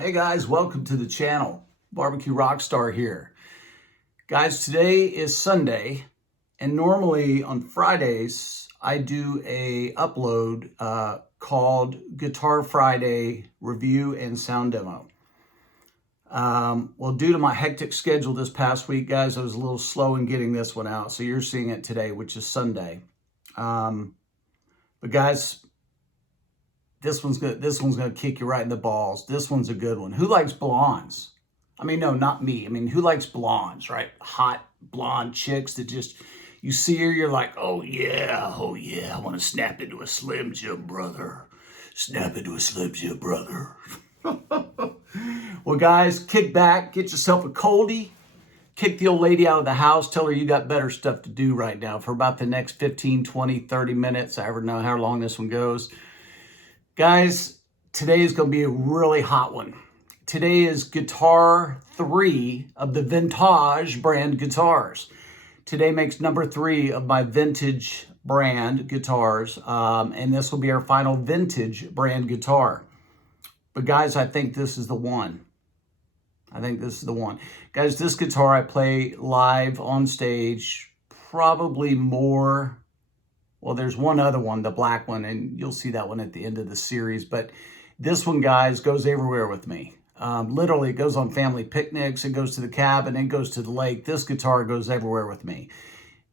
Hey guys, welcome to the channel. Barbecue Rockstar here. Guys, today is Sunday, and normally on Fridays I do a upload called Guitar Friday Review and Sound Demo. Well, due to my hectic schedule this past week, guys, I was a little slow in getting this one out, so you're seeing it today, which is Sunday. But guys, this one's gonna kick you right in the balls. This one's a good one. Who likes blondes? I mean, no, not me. I mean, who likes blondes, right? Hot blonde chicks that just, you see her, you're like, oh yeah, I want to snap into a Slim Jim brother. Snap into a Slim Jim brother. Well, guys, kick back, get yourself a coldie, kick the old lady out of the house, tell her you got better stuff to do right now for about the next 15, 20, 30 minutes. I never know how long this one goes. Guys, today is going to be a really hot one. Today is guitar 3 of the vintage brand guitars. Today makes number 3 of my vintage brand guitars, and this will be our final vintage brand guitar. But guys, I think this is the one. Guys, this guitar I play live on stage probably more. Well, there's one other one, the black one, and you'll see that one at the end of the series. But this one, guys, goes everywhere with me. Literally, it goes on family picnics, it goes to the cabin, it goes to the lake. This guitar goes everywhere with me.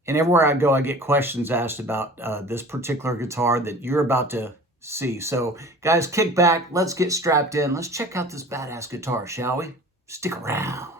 And everywhere I go, I get questions asked about this particular guitar that you're about to see. So, guys, kick back. Let's get strapped in. Let's check out this badass guitar, shall we? Stick around.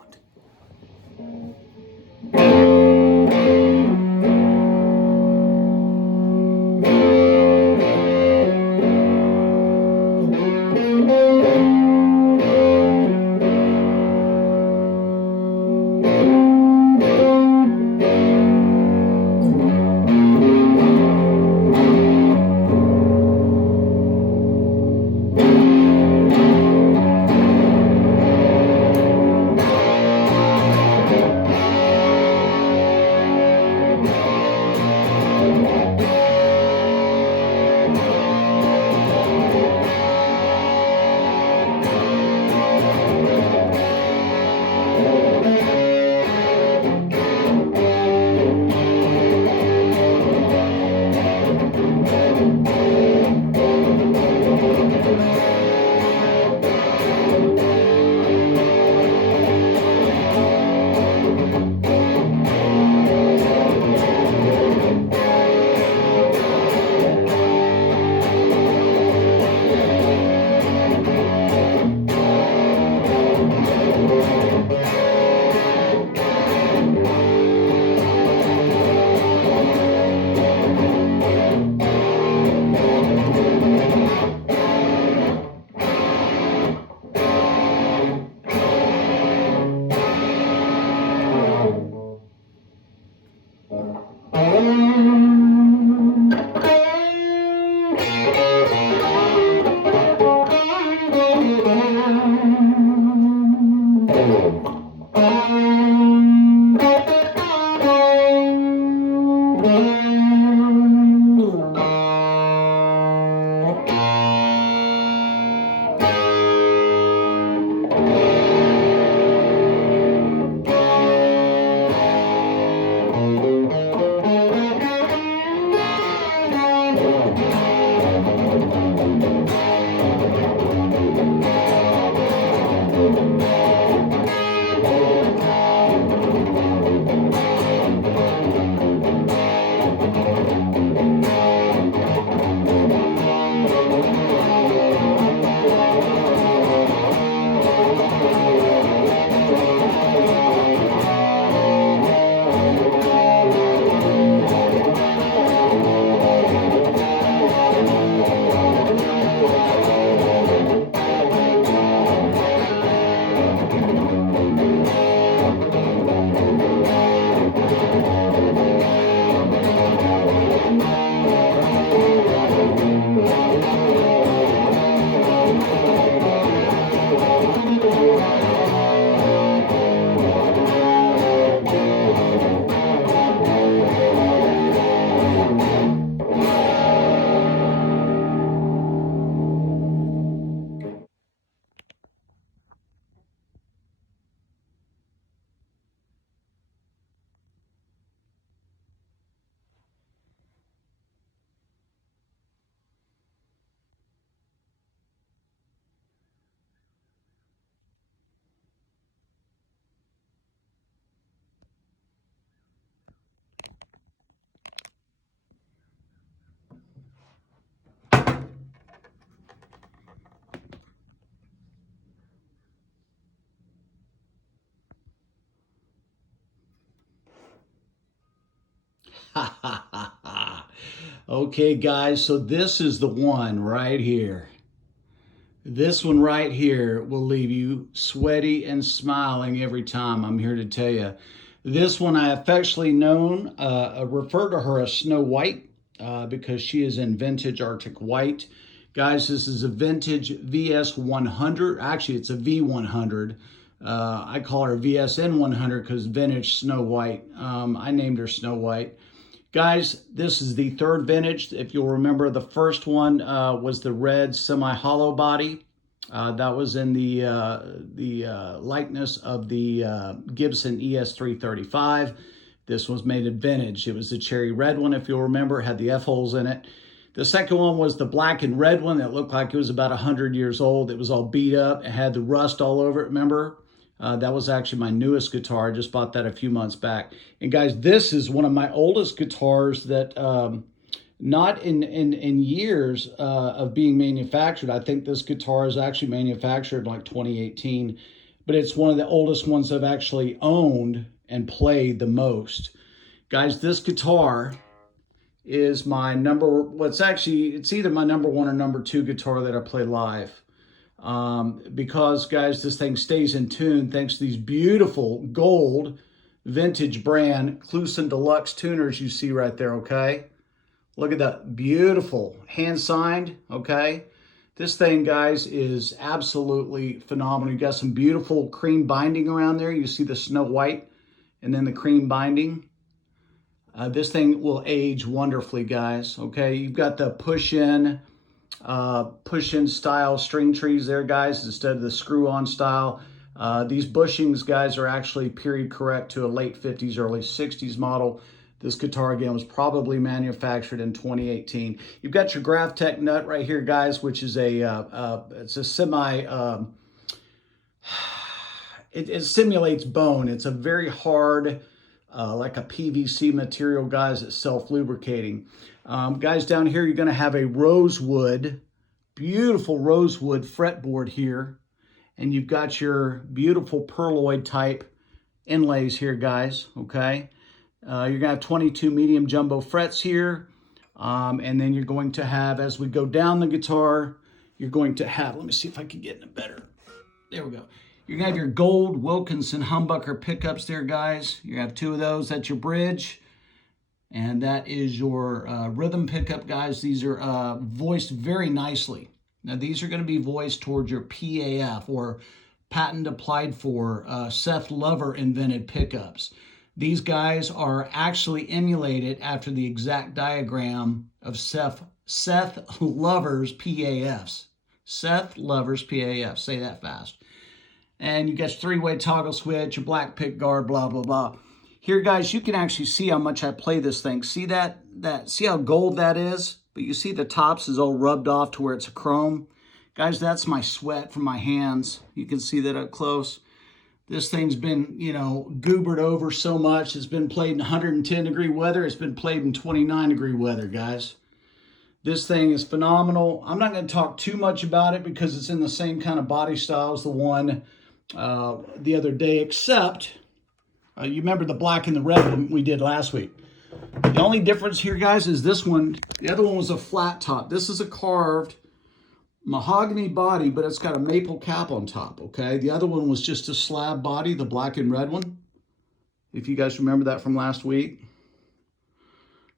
Okay, guys, so this is the one right here. This one right here will leave you sweaty and smiling every time. I'm here to tell you. This one I affectionately refer to her as Snow White because she is in vintage Arctic white. Guys, this is a vintage VS100. Actually, it's a V100. I call her VSN 100 because vintage Snow White. I named her Snow White. Guys, this is the third vintage. If you'll remember, the first one was the red semi-hollow body. That was in the likeness of the Gibson ES335. This was made in vintage. It was the cherry red one, if you'll remember. It had the F-holes in it. The second one was the black and red one that looked like it was about 100 years old. It was all beat up. It had the rust all over it, remember? That was actually my newest guitar. I just bought that a few months back. And guys, this is one of my oldest guitars that, not in years of being manufactured. I think this guitar is actually manufactured in like 2018, but it's one of the oldest ones I've actually owned and played the most. Guys, this guitar is my it's either my number one or number two guitar that I play live. Because guys, this thing stays in tune thanks to these beautiful gold vintage brand Kluson Deluxe tuners you see right there, okay? Look at that, beautiful, hand signed, okay? This thing, guys, is absolutely phenomenal. You got some beautiful cream binding around there. You see the Snow White and then the cream binding. This thing will age wonderfully, guys, okay? You've got the push-in style string trees there, guys, instead of the screw-on style. These bushings, guys, are actually period correct to a late 50s, early 60s model. This guitar, again, was probably manufactured in 2018. You've got your Graphtec nut right here, guys, which is it's a semi, it simulates bone. It's a very hard, like a PVC material, guys. It's self-lubricating. Guys, down here, you're going to have a rosewood, beautiful rosewood fretboard here. And you've got your beautiful perloid type inlays here, guys, okay? You're going to have 22 medium jumbo frets here. And then you're going to have, as we go down the guitar, you're going to have, let me see if I can get in it better. There we go. You're going to have your gold Wilkinson humbucker pickups there, guys. You have two of those. That's your bridge. And that is your rhythm pickup, guys. These are voiced very nicely. Now, these are going to be voiced towards your PAF, or patent applied for, Seth Lover invented pickups. These guys are actually emulated after the exact diagram of Seth Lover's PAFs. Seth Lover's PAFs. Say that fast. And you got your three-way toggle switch, your black pick guard, blah, blah, blah. Here, guys, you can actually see how much I play this thing. See that? See how gold that is? But you see the tops is all rubbed off to where it's a chrome. Guys, that's my sweat from my hands. You can see that up close. This thing's been, you know, goobered over so much. It's been played in 110-degree weather. It's been played in 29-degree weather, guys. This thing is phenomenal. I'm not going to talk too much about it because it's in the same kind of body style as the one the other day, except you remember the black and the red one we did last week. The only difference here, guys, is this one. The other one was a flat top. This is a carved mahogany body, but it's got a maple cap on top, okay? The other one was just a slab body, the black and red one. If you guys remember that from last week.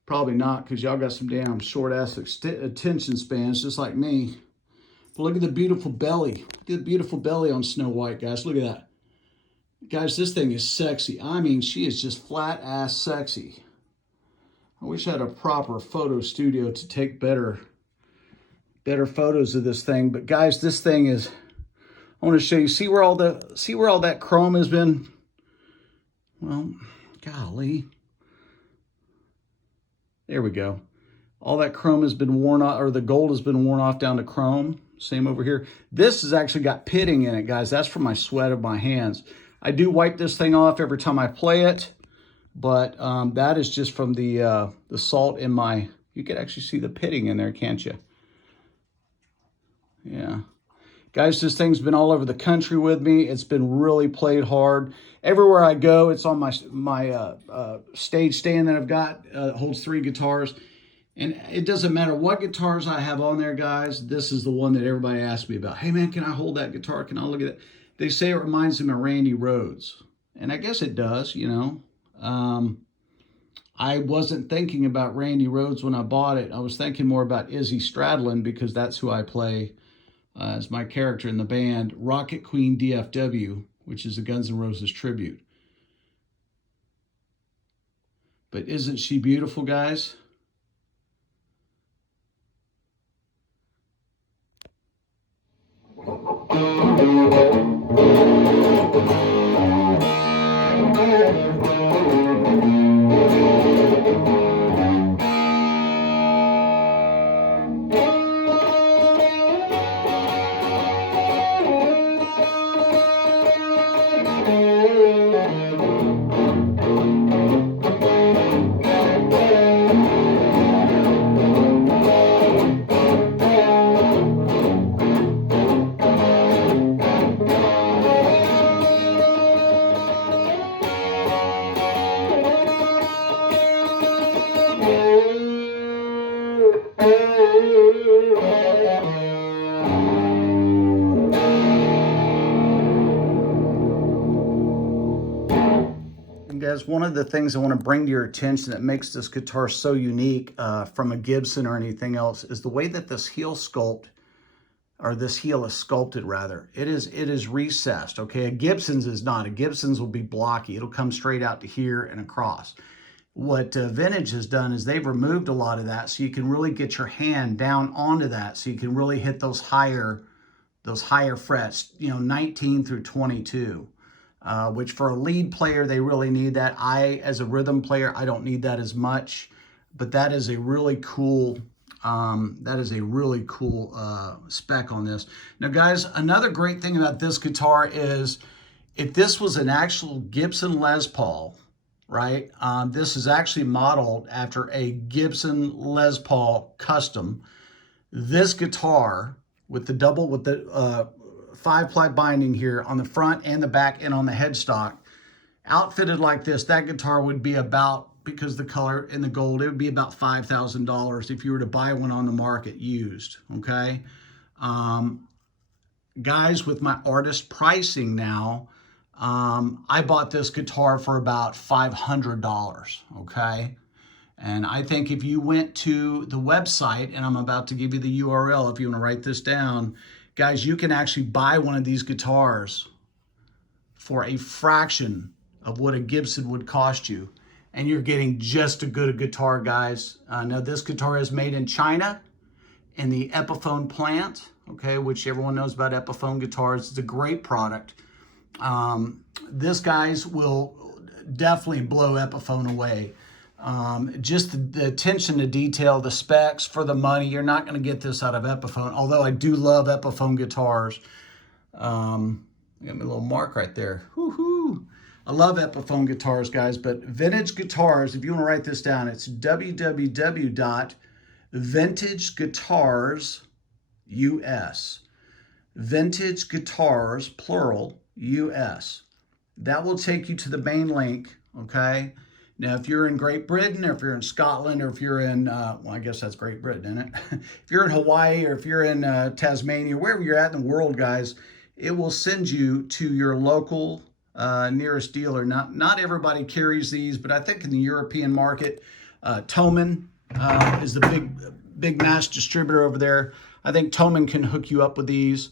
Probably not, because y'all got some damn short-ass attention spans, just like me. But look at the beautiful belly. Look at the beautiful belly on Snow White, guys. Look at that. Guys, this thing is sexy. I mean, she is just flat-ass sexy. I wish I had a proper photo studio to take better photos of this thing. But guys, this thing is, I want to show you, see where all that chrome has been, well, golly. There we go. All that chrome has been worn off, or the gold has been worn off down to chrome. Same over here. This has actually got pitting in it, guys. That's from my sweat of my hands. I do wipe this thing off every time I play it, but that is just from the salt in my, you can actually see the pitting in there, can't you? Yeah. Guys, this thing's been all over the country with me. It's been really played hard. Everywhere I go, it's on my stage stand that I've got. Holds 3 guitars. And it doesn't matter what guitars I have on there, guys. This is the one that everybody asks me about. Hey, man, can I hold that guitar? Can I look at it? They say it reminds them of Randy Rhoads. And I guess it does, you know. I wasn't thinking about Randy Rhoads when I bought it. I was thinking more about Izzy Stradlin because that's who I play as my character in the band, Rocket Queen DFW, which is a Guns N' Roses tribute. But isn't she beautiful, guys? And guys, one of the things I want to bring to your attention that makes this guitar so unique from a Gibson or anything else is the way that this heel sculpt, or this heel is sculpted rather. It is recessed, okay? A Gibson's is not. A Gibson's will be blocky. It'll come straight out to here and across. What Vintage has done is they've removed a lot of that so you can really get your hand down onto that so you can really hit those higher frets, you know, 19 through 22. Which for a lead player, they really need that. As a rhythm player, I don't need that as much, but that is a really cool, spec on this. Now, guys, another great thing about this guitar is if this was an actual Gibson Les Paul, right? This is actually modeled after a Gibson Les Paul custom. This guitar with the 5-ply binding here on the front and the back and on the headstock, outfitted like this, that guitar would be about, because the color and the gold, it would be about $5,000 if you were to buy one on the market used, okay? Guys, with my artist pricing now, I bought this guitar for about $500, okay? And I think if you went to the website, and I'm about to give you the URL if you want to write this down, guys, you can actually buy one of these guitars for a fraction of what a Gibson would cost you. And you're getting just as good a guitar, guys. Now, this guitar is made in China in the Epiphone plant, okay, which everyone knows about Epiphone guitars. It's a great product. This, guys, will definitely blow Epiphone away. Just the attention to detail, the specs, for the money, you're not going to get this out of Epiphone, although I do love Epiphone guitars. Got me a little mark right there. Woohoo! I love Epiphone guitars, guys, but Vintage Guitars, if you want to write this down, it's www.vintageguitars.us. Vintage Guitars, plural, US. That will take you to the main link, okay? Now, if you're in Great Britain, or if you're in Scotland, or if you're in, well, I guess that's Great Britain, isn't it? If you're in Hawaii, or if you're in Tasmania, wherever you're at in the world, guys, it will send you to your local nearest dealer. Not everybody carries these, but I think in the European market, Thomann is the big mass distributor over there. I think Thomann can hook you up with these.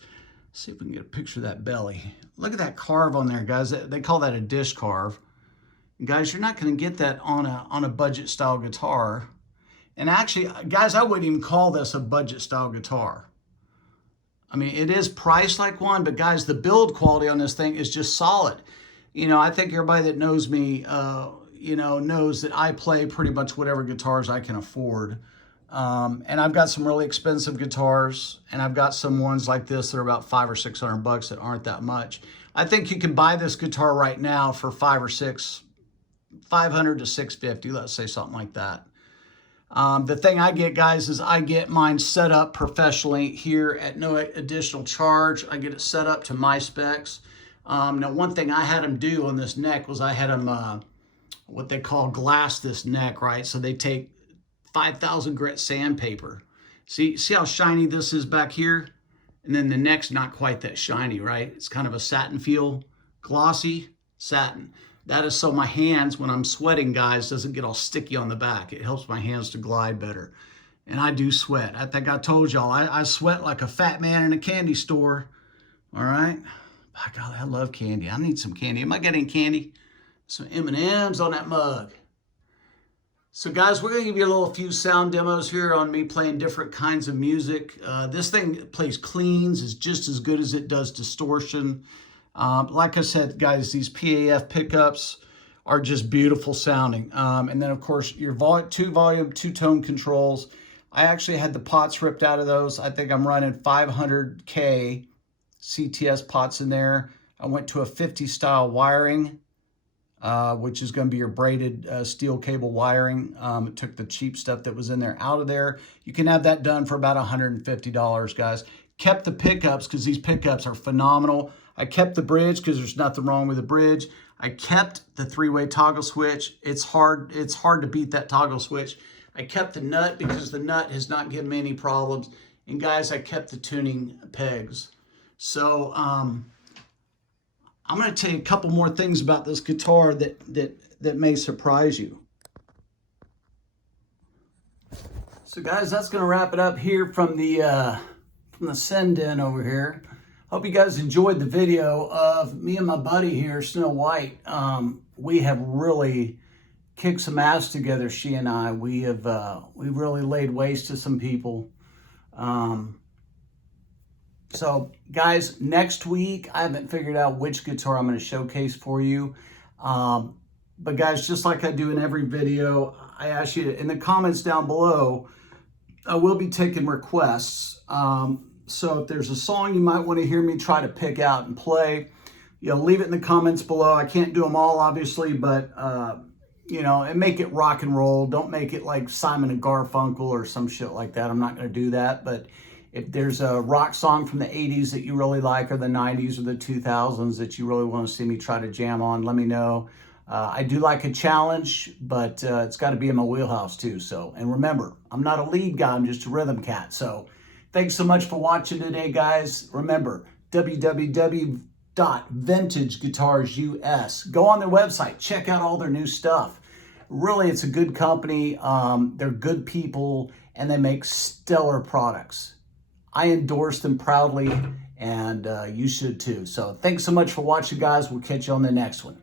Let's see if we can get a picture of that belly. Look at that carve on there, guys. They call that a dish carve. Guys, you're not going to get that on a budget style guitar. And actually, guys, I wouldn't even call this a budget style guitar. I mean, it is priced like one, but guys, the build quality on this thing is just solid. You know, I think everybody that knows me, you know, knows that I play pretty much whatever guitars I can afford. And I've got some really expensive guitars, and I've got some ones like this that are about $500 or $600 that aren't that much. I think you can buy this guitar right now for $500 to $650, let's say something like that. The thing I get, guys, is I get mine set up professionally here at no additional charge. I get it set up to my specs. Now, one thing I had them do on this neck was I had them what they call glass this neck, right? So they take 5,000 grit sandpaper. See how shiny this is back here? And then the neck's not quite that shiny, right? It's kind of a satin feel, glossy satin. That is so my hands, when I'm sweating, guys, doesn't get all sticky on the back. It helps my hands to glide better. And I do sweat. I think I told y'all, I sweat like a fat man in a candy store. All right? By golly, I love candy. I need some candy. Am I getting candy? Some M&Ms on that mug. So guys, we're going to give you a few sound demos here on me playing different kinds of music. This thing plays cleans, is just as good as it does distortion. Like I said, guys, these PAF pickups are just beautiful sounding. And then, of course, your two volume, two-tone controls. I actually had the pots ripped out of those. I think I'm running 500K CTS pots in there. I went to a 50 style wiring, which is going to be your braided steel cable wiring. It took the cheap stuff that was in there out of there. You can have that done for about $150, guys. Kept the pickups because these pickups are phenomenal. I kept the bridge because there's nothing wrong with the bridge. I kept the three-way toggle switch. It's hard to beat that toggle switch. I kept the nut because the nut has not given me any problems. And guys, I kept the tuning pegs. So I'm going to tell you a couple more things about this guitar that may surprise you. So guys, that's going to wrap it up here from the send-in over here. Hope you guys enjoyed the video of me and my buddy here, Snow White. We have really kicked some ass together, she and I. We really laid waste to some people. So guys, next week, I haven't figured out which guitar I'm going to showcase for you. But guys, just like I do in every video, I ask you in the comments down below, I will be taking requests. So if there's a song you might want to hear me try to pick out and play, leave it in the comments below. I can't do them all, obviously, but, and make it rock and roll. Don't make it like Simon and Garfunkel or some shit like that. I'm not going to do that. But if there's a rock song from the 80s that you really like, or the 90s or the 2000s that you really want to see me try to jam on, let me know. I do like a challenge, but it's got to be in my wheelhouse too. So, and remember, I'm not a lead guy. I'm just a rhythm cat. So thanks so much for watching today, guys. Remember, www.vintageguitarsus. Go on their website. Check out all their new stuff. Really, it's a good company. They're good people, and they make stellar products. I endorse them proudly, and you should too. So thanks so much for watching, guys. We'll catch you on the next one.